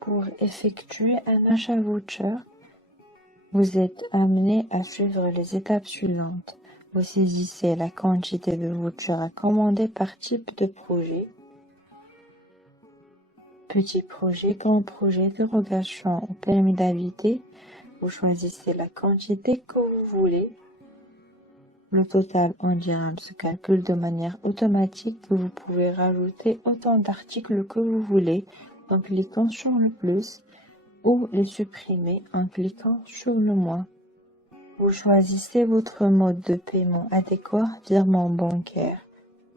Pour effectuer un achat voucher, vous êtes amené à suivre les étapes suivantes. Vous saisissez la quantité de voucher à commander par type de projet. Petit projet, grand projet, dérogation ou permis d'habiter. Vous choisissez la quantité que vous voulez. Le total en dirhams se calcule de manière automatique et vous pouvez rajouter autant d'articles que vous voulez en cliquant sur le plus ou les supprimer en cliquant sur le moins. Vous choisissez votre mode de paiement adéquat, virement bancaire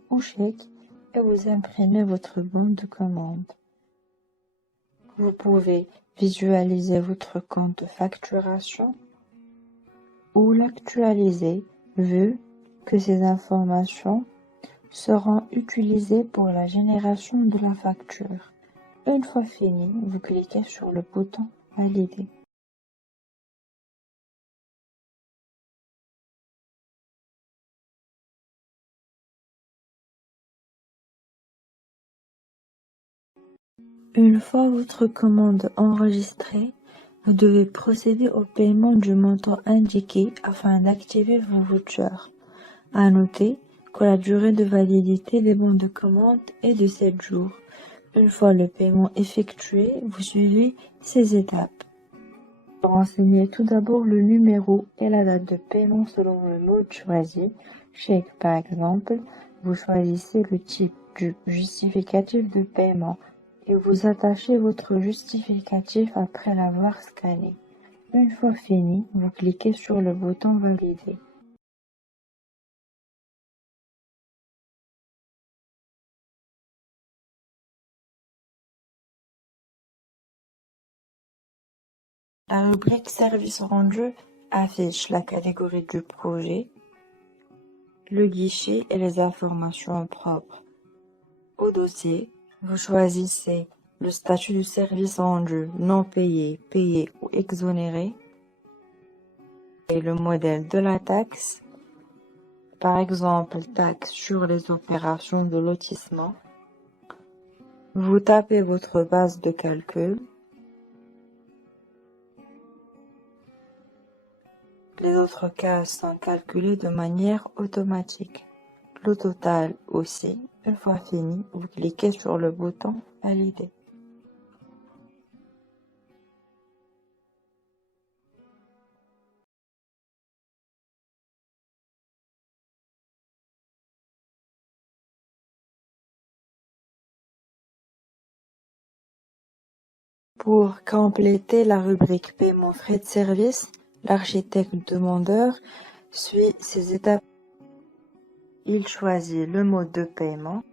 ou chèque, et vous imprimez votre bon de commande. Vous pouvez visualiser votre compte de facturation ou l'actualiser, vu que ces informations seront utilisées pour la génération de la facture. Une fois fini, vous cliquez sur le bouton « Valider ». Une fois votre commande enregistrée, vous devez procéder au paiement du montant indiqué afin d'activer vos vouchers. À noter que la durée de validité des bons de commande est de 7 jours. Une fois le paiement effectué, vous suivez ces étapes. Renseignez tout d'abord le numéro et la date de paiement selon le mode choisi. Chèque par exemple, vous choisissez le type du justificatif de paiement et vous attachez votre justificatif après l'avoir scanné. Une fois fini, vous cliquez sur le bouton Valider. La rubrique Service rendu affiche la catégorie du projet, le guichet et les informations propres. Au dossier, vous choisissez le statut du service rendu, non payé, payé ou exonéré, et le modèle de la taxe, par exemple taxe sur les opérations de lotissement. Vous tapez votre base de calcul. Les autres cases sont calculées de manière automatique. Le total aussi. Une fois fini, vous cliquez sur le bouton Valider. Pour compléter la rubrique Paiement frais de service, l'architecte demandeur suit ces étapes. Il choisit le mode de paiement,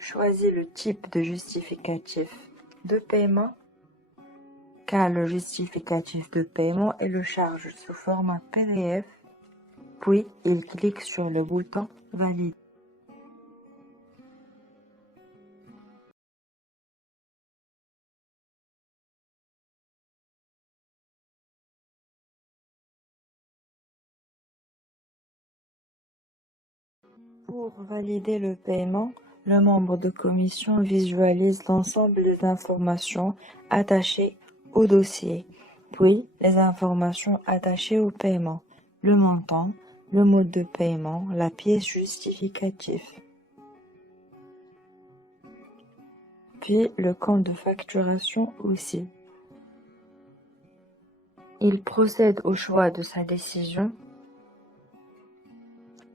choisit le type de justificatif de paiement, car le justificatif de paiement et le charge sous format PDF, puis il clique sur le bouton Valider. Pour valider le paiement, le membre de commission visualise l'ensemble des informations attachées au dossier, puis les informations attachées au paiement, le montant, le mode de paiement, la pièce justificative, puis le compte de facturation aussi. Il procède au choix de sa décision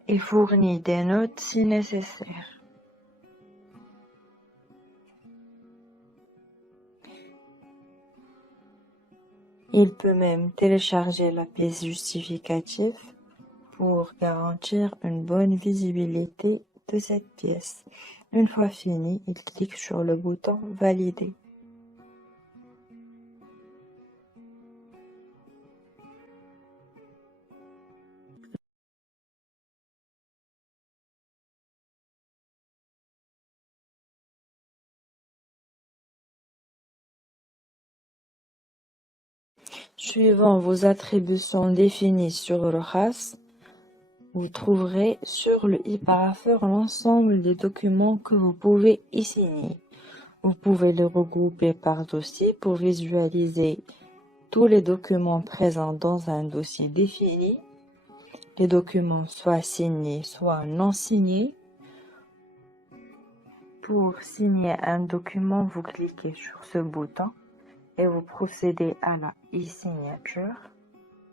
et fournit des notes si nécessaire. Il peut même télécharger la pièce justificative pour garantir une bonne visibilité de cette pièce. Une fois fini, il clique sur le bouton Valider. Suivant vos attributions définies sur le RAS, Vous trouverez sur le e-parapheur l'ensemble des documents que vous pouvez y signer. Vous pouvez les regrouper par dossier pour visualiser tous les documents présents dans un dossier défini. Les documents soit signés, soit non signés. Pour signer un document, vous cliquez sur ce bouton et vous procédez à la e-signature.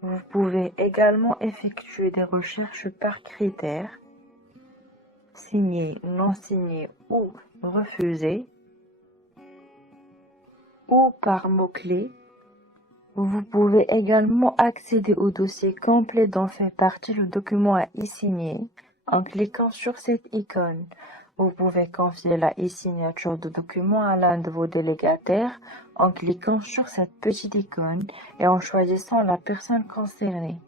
Vous pouvez également effectuer des recherches par critères, signé, non signé ou refusé, ou par mots-clés. Vous pouvez également accéder au dossier complet dont fait partie le document à e-signer en cliquant sur cette icône. Vous pouvez confier la e-signature de document à l'un de vos délégataires en cliquant sur cette petite icône et en choisissant la personne concernée.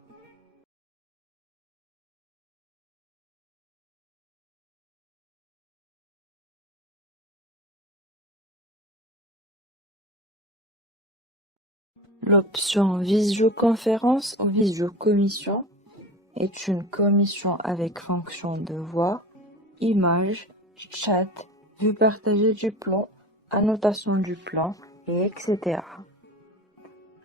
L'option visioconférence ou visiocommission est une commission avec fonction de voix, image, chat, vue partagée du plan, annotation du plan, et etc.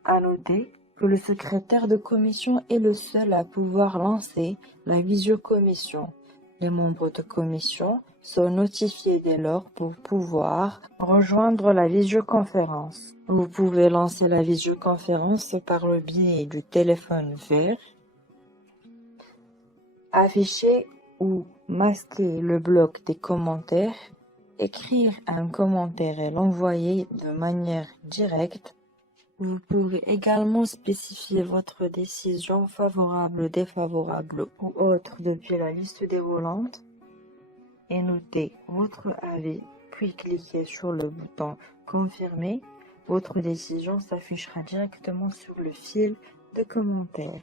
À noter que le secrétaire de commission est le seul à pouvoir lancer la visiocommission. Les membres de commission sont notifiés dès lors pour pouvoir rejoindre la visioconférence. Vous pouvez lancer la visioconférence par le biais du téléphone vert, afficher ou masquer le bloc des commentaires, écrire un commentaire et l'envoyer de manière directe. Vous pouvez également spécifier votre décision favorable, défavorable ou autre depuis la liste déroulante et noter votre avis, puis cliquer sur le bouton Confirmer. Votre décision s'affichera directement sur le fil de commentaires.